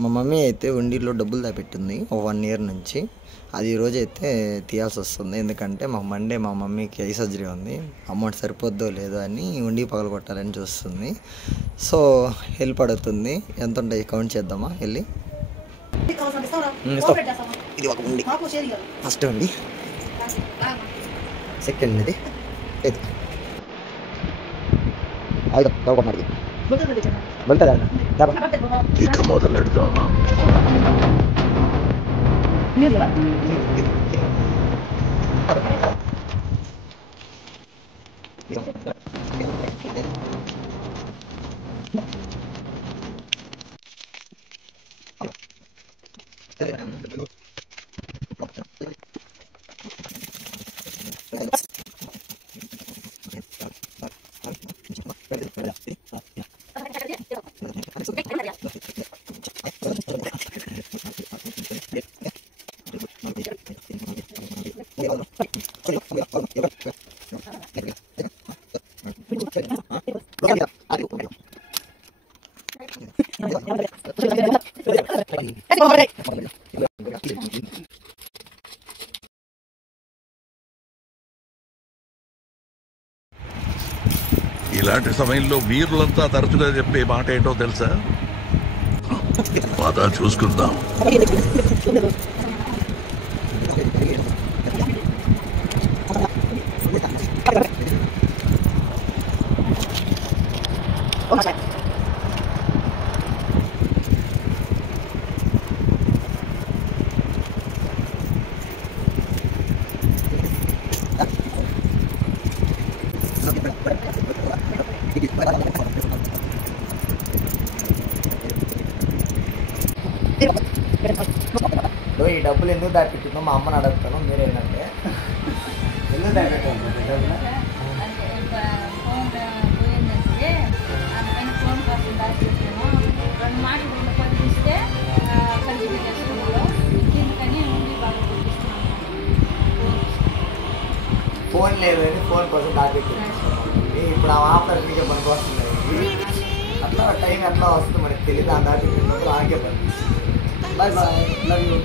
మా మమ్మీ అయితే ఉండిలో డబ్బులు దాపెట్టింది ఒక 1 ఇయర్ నుంచి. అది ఈరోజు అయితే తీయాల్సి వస్తుంది. ఎందుకంటే మాకు మండే మా మమ్మీకి ఐ సర్జరీ ఉంది. అమౌంట్ సరిపోద్దో లేదో అని ఉండి పగలగొట్టాలని చూస్తుంది. సో హెల్ప్ అడుగుతుంది. ఎంత ఉంటాయి కౌంట్ చేద్దామా వెళ్ళి. ఇది ఒక ఉండి, ఫస్ట్ ఉండి, సెకండ్ ఇది ఇక మొదలెడదామా? ఇలాంటి సమయంలో వీరులంతా తరచుగా చెప్పే మాట ఏంటో తెలుసా? పద చూసుకుందాం. ఈ డబ్బులు ఎందుకు దాపెట్టిందో మా అమ్మని అడుగుతాను. మీరేంటంటే ఎందుకు దాపెట్టాను ఫోన్ లేదు అని ఫోన్ కోసం దాపెట్టింది. ఇప్పుడు ఆ ఆఫర్ మీకే పనికి వస్తుంది. అట్లా టైం ఎట్లా వస్తుంది మనకి తెలియదు. ఆ దాపెట్టినప్పుడు ఆగే పని. Bye bye, love you.